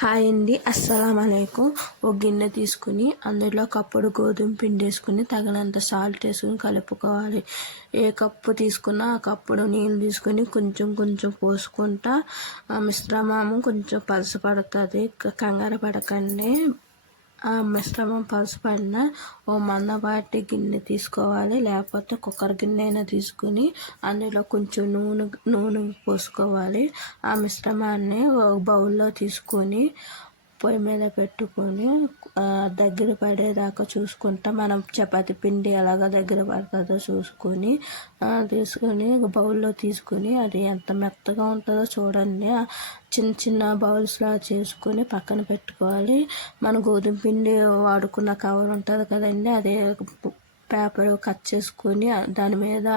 Hi అండి అస్సలం ఒక గిన్నె తీసుకుని అందులో కప్పుడు గోధుమ పిండి వేసుకుని తగినంత సాల్ట్ వేసుకుని కలుపుకోవాలి. ఏ కప్పు తీసుకున్నా ఆ కప్పుడు నీళ్ళు తీసుకుని కొంచెం కొంచెం పోసుకుంటా ఆ మిశ్రమము కొంచెం పలసపడుతుంది కంగారు పడకండి. ఆ మిశ్రమం పలసపడిన ఓ మందపాటి గిన్నె తీసుకోవాలి. లేకపోతే కుక్కర్ గిన్నె అయినా తీసుకుని అందులో కొంచెం నూనె నూనె పోసుకోవాలి. ఆ మిశ్రమాన్ని ఒక బౌల్లో తీసుకొని పొయ్యి మీద పెట్టుకొని దగ్గర పడేదాకా చూసుకుంటా. మనం చపాతి పిండి ఎలాగ దగ్గర పడుతుందో చూసుకొని తీసుకొని బౌల్లో తీసుకొని అది ఎంత మెత్తగా ఉంటుందో చూడండి. చిన్న చిన్న బౌల్స్లా చేసుకొని పక్కన పెట్టుకోవాలి. మన గోధుమ పిండి వాడుకున్న కవర్ ఉంటుంది కదండి అదే పేపర్ కట్ చేసుకొని దాని మీద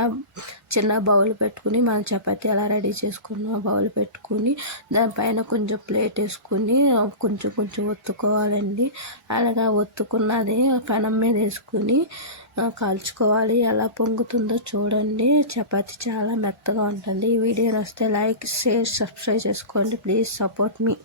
చిన్న బౌల్ పెట్టుకుని మనం చపాతీ ఎలా రెడీ చేసుకున్నాం బౌల్ పెట్టుకుని దానిపైన కొంచెం ప్లేట్ వేసుకుని కొంచెం కొంచెం ఒత్తుకోవాలండి. అలాగా ఒత్తుకున్నది పెనం మీద వేసుకుని కాల్చుకోవాలి. ఎలా పొంగుతుందో చూడండి. చపాతీ చాలా మెత్తగా ఉంటుంది. ఈ వీడియో వస్తే లైక్ షేర్ సబ్స్క్రైబ్ చేసుకోండి. Please support me.